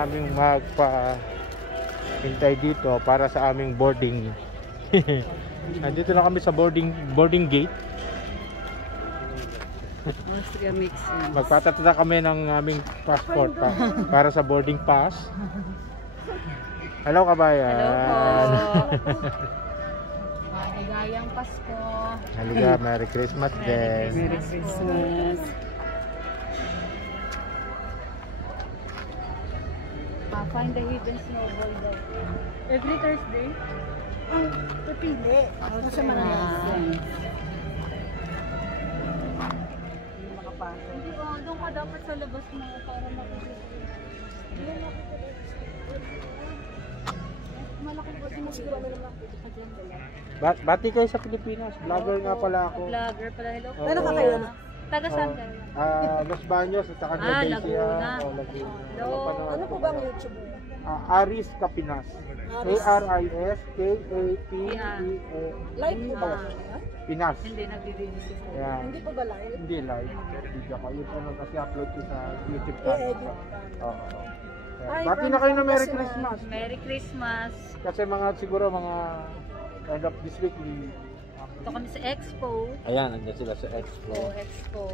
naming magpa-hintay dito para sa aming boarding. Nandito na kami sa boarding gate. Austria makes sense. Magpatatata kami ng aming passport para sa boarding pass. Hello kabayan. Hello po. Maligayang Pasko. Haliga, Merry Christmas din. Merry Christmas. Find the hidden snowball daw. Every Thursday? Pipili. Nasa Mananasan. Hindi ba, doon ka dapat sa labas mo para makikita. Malaki ba siguro may nakikita ka dyan? Bati kayo sa Pilipinas. Vlogger nga pala ako. Vlogger pala. Hello po. Ano ka kayo? Taga saan kayo? Los Baños at saka Laguna. Laguna. Laguna. Ano po ba ang YouTube mo? Aris Kapinas. A-R-I-S-K-A-P-E-A. Live po ba? Pinas. Hindi, nagbibigis ko. Yeah. Hindi po ba live? Hindi live. Video ko. Yung ano kasi upload ko sa YouTube channel. Oo. Bati na kayo na Merry Christmas. Merry Christmas. Kasi siguro mga end of this week. Ito kami sa Expo. Ayan, nandiyan sila sa Expo. Expo.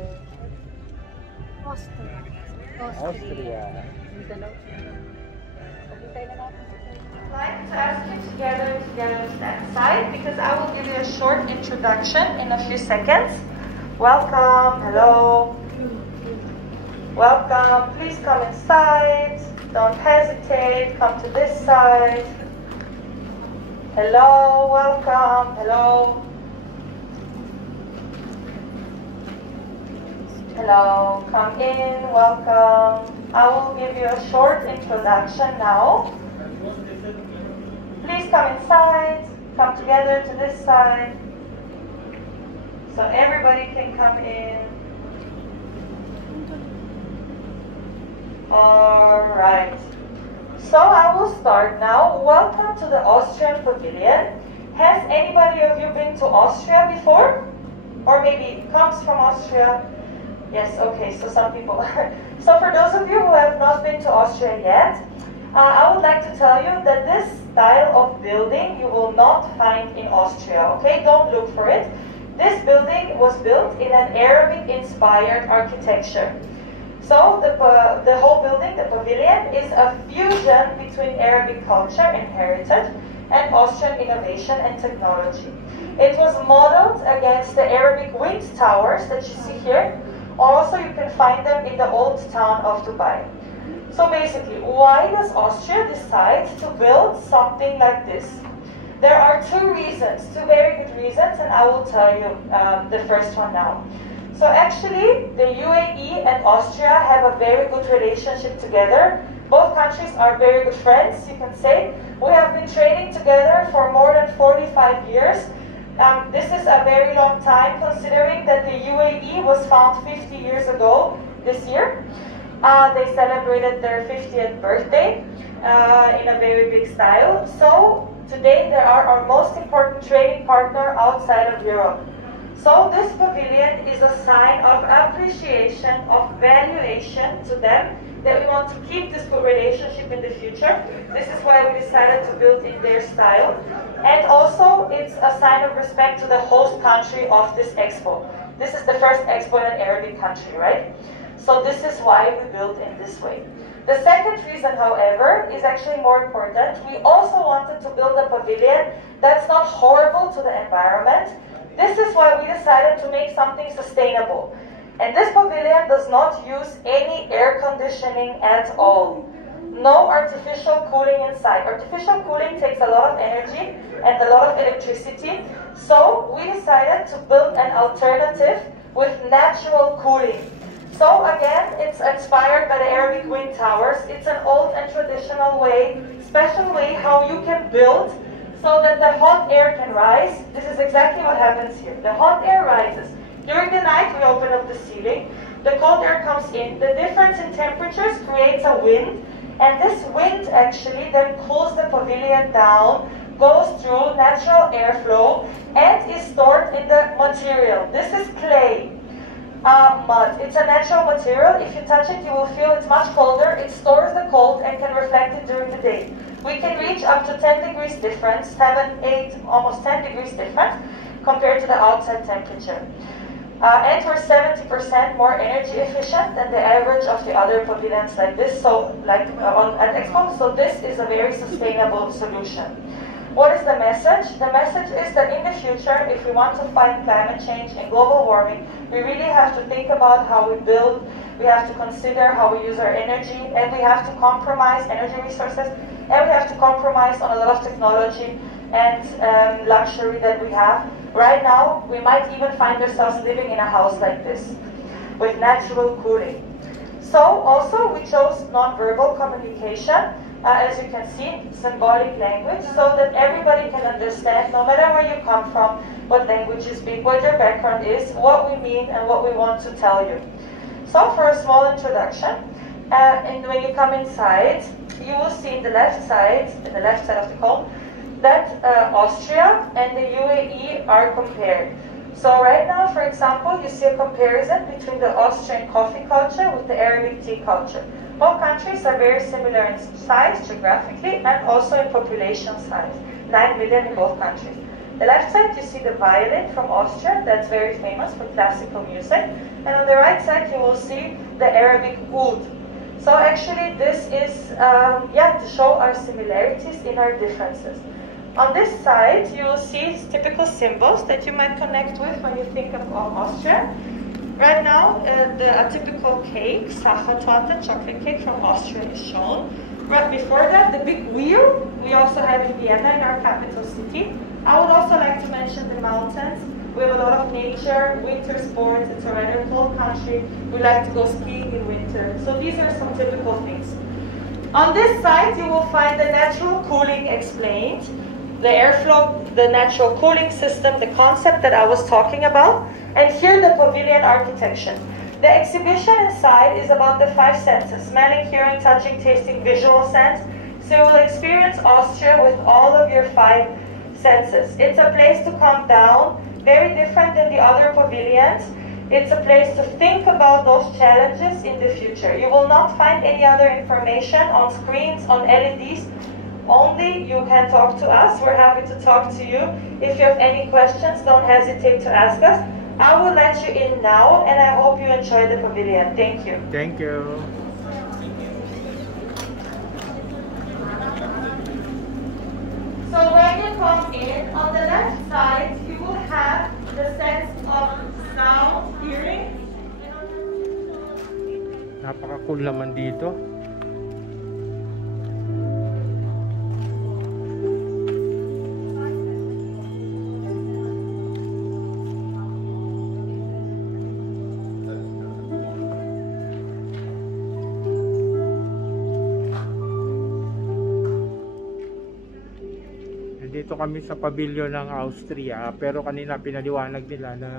Austria. I'd like to ask you to gather together to that side because I will give you a short introduction in a few seconds. Welcome, hello. Welcome, please come inside. Don't hesitate, come to this side. Hello, welcome, hello. Hello, come in, welcome. I will give you a short introduction now. Please come inside, come together to this side, so everybody can come in. Alright, so I will start now. Welcome to the Austrian Pavilion. Has anybody of you been to Austria before? Or maybe comes from Austria? Yes, okay, so some people are. So for those of you who have not been to Austria yet, I would like to tell you that this style of building you will not find in Austria, okay? Don't look for it. This building was built in an Arabic-inspired architecture. So the whole building, the pavilion, is a fusion between Arabic culture and heritage and Austrian innovation and technology. It was modeled against the Arabic wind towers that you see here. Also, you can find them in the old town of Dubai. So basically, why does Austria decide to build something like this? There are two reasons, two very good reasons, and I will tell you the first one now. So actually, the UAE and Austria have a very good relationship together. Both countries are very good friends, you can say. We have been trading together for more than 45 years. This is a very long time, considering that the UAE was found 50 years ago this year. They celebrated their 50th birthday in a very big style. So today they are our most important trading partner outside of Europe. So this pavilion is a sign of appreciation, of valuation to them, that we want to keep this good relationship in the future. This is why we decided to build in their style. And also, it's a sign of respect to the host country of this expo. This is the first expo in an Arabic country, right? So this is why we built in this way. The second reason, however, is actually more important. We also wanted to build a pavilion that's not horrible to the environment. This is why we decided to make something sustainable. And this pavilion does not use any air conditioning at all. No artificial cooling inside. Artificial cooling takes a lot of energy and a lot of electricity. So we decided to build an alternative with natural cooling. So again, it's inspired by the Arabic wind towers. It's an old and traditional way, special way how you can build so that the hot air can rise. This is exactly what happens here. The hot air rises. During the night, we open up the ceiling. The cold air comes in. The difference in temperatures creates a wind. And this wind actually then cools the pavilion down, goes through natural airflow, and is stored in the material. This is clay. Mud. It's a natural material. If you touch it, you will feel it's much colder. It stores the cold and can reflect it during the day. We can reach up to 10 degrees difference, 7, 8, almost 10 degrees difference compared to the outside temperature. And we're 70% more energy efficient than the average of the other pavilions like this, so like at Expo. So this is a very sustainable solution. What is the message? The message is that in the future, if we want to fight climate change and global warming, we really have to think about how we build, we have to consider how we use our energy, and we have to compromise energy resources, and we have to compromise on a lot of technology and luxury that we have. Right now, we might even find ourselves living in a house like this, with natural cooling. So also, we chose non-verbal communication. As you can see, symbolic language, so that everybody can understand, no matter where you come from, what language you speak, what your background is, what we mean, and what we want to tell you. So for a small introduction, and when you come inside, you will see in the left side of the cone, that Austria and the UAE are compared. So right now, for example, you see a comparison between the Austrian coffee culture with the Arabic tea culture. Both countries are very similar in size, geographically, and also in population size. 9 million in both countries. The left side, you see the violin from Austria, that's very famous for classical music. And on the right side, you will see the Arabic oud. So actually, this is, to show our similarities in our differences. On this side, you will see typical symbols that you might connect with when you think of Austria. Right now, a typical cake, Sachertorte, chocolate cake from Austria is shown. Right before that, the big wheel, we also have in Vienna, in our capital city. I would also like to mention the mountains. We have a lot of nature, winter sports, it's a rather cold country. We like to go skiing in winter. So these are some typical things. On this side, you will find the natural cooling explained. The airflow, the natural cooling system, the concept that I was talking about. And here the pavilion architecture. The exhibition inside is about the 5 senses: smelling, hearing, touching, tasting, visual sense. So you will experience Austria with all of your 5 senses. It's a place to calm down, very different than the other pavilions. It's a place to think about those challenges in the future. You will not find any other information on screens, on LEDs. Only you can talk to us. We're happy to talk to you. If you have any questions, don't hesitate to ask us. I will let you in now, and I hope you enjoy the pavilion. Thank you. Thank you. So when you come in, on the left side, you will have the sense of sound, hearing. Napaka-cool naman dito. Dito kami sa pavilion ng Austria, pero kanina pinaliwanag nila na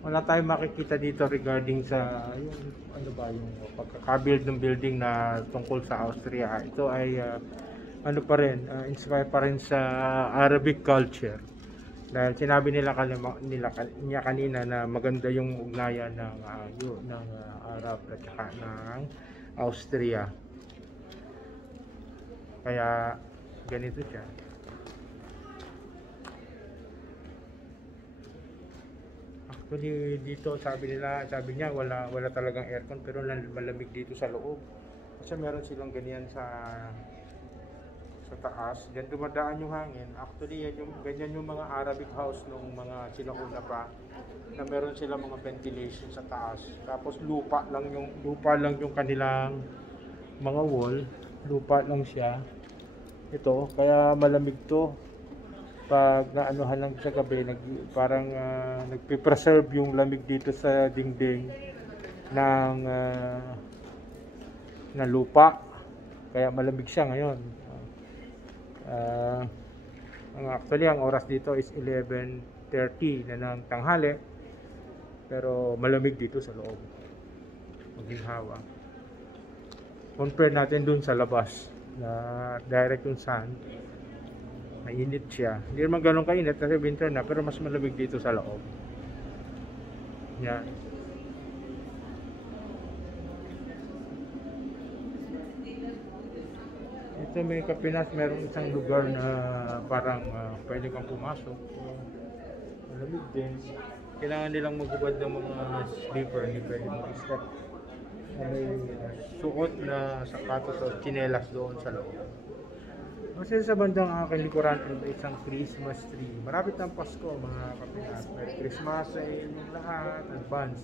wala tayong makikita dito regarding sa yung pagkakabuild ng building na tungkol sa Austria. Ito ay inspired pa rin sa Arabic culture. Dahil sinabi nila kanina na maganda yung ugnayan ng Arab at saka ng Austria. Kaya ganito siya. Actually dito sabi niya wala talagang aircon, pero malamig dito sa loob. Kasi meron silang ganyan sa taas. Diyan dumadaan yung hangin. Actually ganyan yung mga Arabic house nung mga sinauna pa, na meron silang mga ventilation sa taas. Tapos lupa lang yung kanilang mga wall. Lupa lang siya. Ito, kaya malamig to. Pag naanuhan lang sa gabi, parang nagpipreserve yung lamig dito sa dingding ng lupa. Kaya malamig siya ngayon. Actually, ang oras dito is 11:30 na ng tanghali. Pero malamig dito sa loob. Maginghawa. Compare natin dun sa labas na direct yung sun. Mainit siya. Hindi naman ganun kainit kasi winter na, pero mas malamig dito sa loob. Yan. Ito may Kapinas, merong isang lugar na parang pwede kang pumasok. Malamig din. Kailangan nilang maghubad ng mga slipper, hindi pwede mag-step. May suot na sapatos o tsinelas doon sa loob. Kasi sa bandang aking likuran ay isang Christmas tree. Marapit ng Pasko mga Kapinas. May Christmas sa inyong lahat, advance.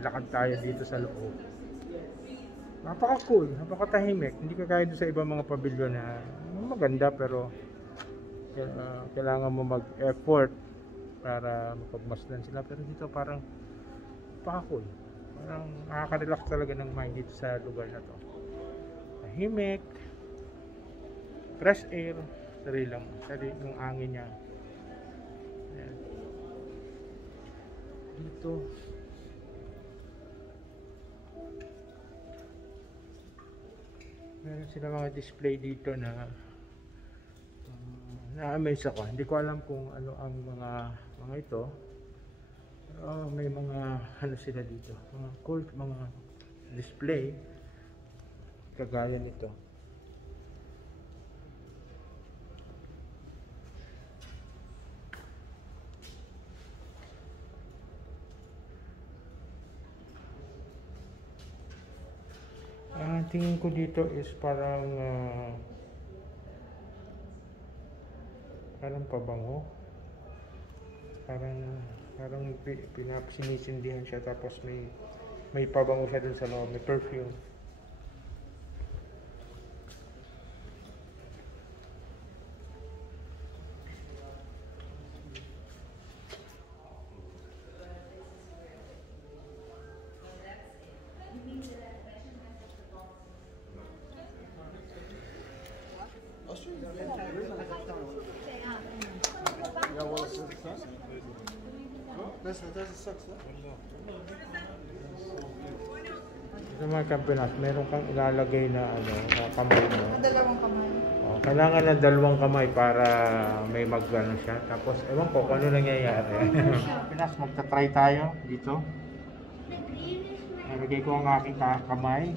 Lakad tayo dito sa loob. Napaka-cool, napaka-tahimik. Hindi ka kaya doon sa ibang mga pabilyon na maganda pero kailangan mo mag-effort para mapagmasdan sila. Pero dito parang napaka-cool. Parang nakaka-relax talaga ng mind dito sa lugar na to. Tahimik, fresh air, sarili yung angin niya. Ayan. Dito meron sila mga display dito na na-amaze ako. Hindi ko alam kung ano ang mga ito. May mga ano sila dito, mga cool, mga display kagaya nito. Tingin ko dito is parang pabango. Parang pinapsinisindihan siya tapos may pabango siya dun sa loob, may perfume. Sa mga Kapinas, meron kang ilalagay na na kamay mo. Dalawang kamay. Kailangan ng dalawang kamay para may mag-ano siya. Tapos, ewan ko kung ano nangyayari. Kapinas, magta-try tayo dito. Nalagay ko ang aking kamay.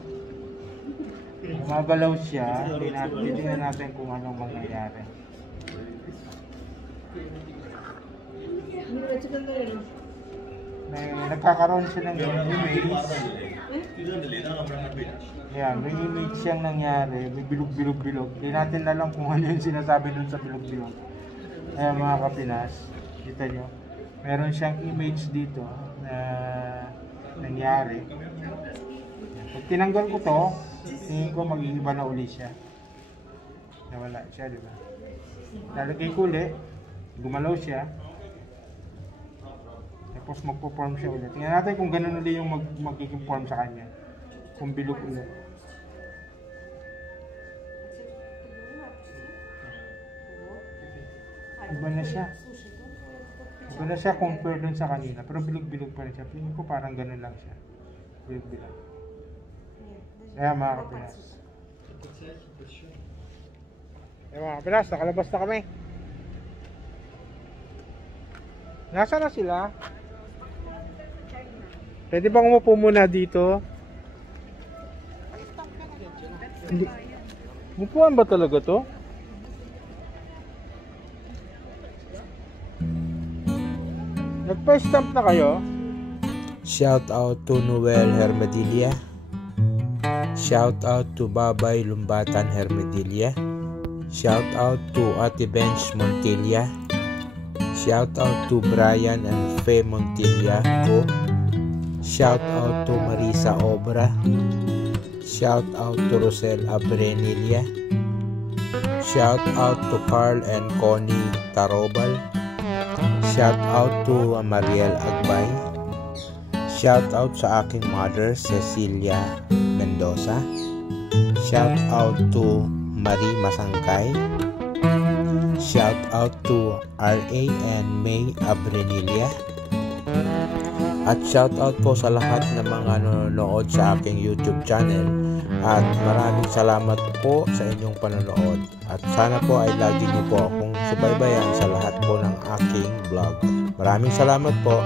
Gumagalaw siya. Titingnan natin kung anong mangyayari. Nagkakaroon siya ng image. Yan, may image siyang nangyari. May bilog-bilog-bilog. Hindi natin alam kung ano yung sinasabi dun sa bilog-bilog. Ayan mga Kapinas, kita nyo. Meron siyang image dito na nangyari. Pag tinanggal ko to, tingin ko mag-iiba na uli siya. Nawala siya, di ba? Lalagay ko ulit, gumalaw siya. Tapos magpo-form siya ulit. Tingnan natin kung ganun ulit yung magiging form sa kanya. Kung bilog ulit. Iba na siya. Iba na siya compare dun sa kanina. Pero bilog-bilog pa rin siya. Tingin ko parang ganun lang siya. Bilog-bilog. Kaya mga Kapinas. Kaya mga Kapinas, nakalabas na kami. Nasaan na sila? Pwede bang umupo muna dito? Hindi. Upuan ba talaga to? Nagpa-stamp na kayo? Shout out to Noel Hermedilla. Shout out to Babay Lumbatan Hermedilla. Shout out to Ate Bench Montilla. Shout out to Brian and Faye Montilla ko. Shout out to Marisa Obra. Shout out to Rosel Abrenilla. Shout out to Carl and Connie Tarobal. Shout out to Mariel Agbay. Shout out sa aking mother Cecilia Mendoza. Shout out to Marie Masangkay. Shout out to RA and May Abrenilla. At shout out po sa lahat ng mga nanonood sa aking YouTube channel. At maraming salamat po sa inyong panonood. At sana po ay lagi niyo po akong subaybayan sa lahat po ng aking vlog. Maraming salamat po.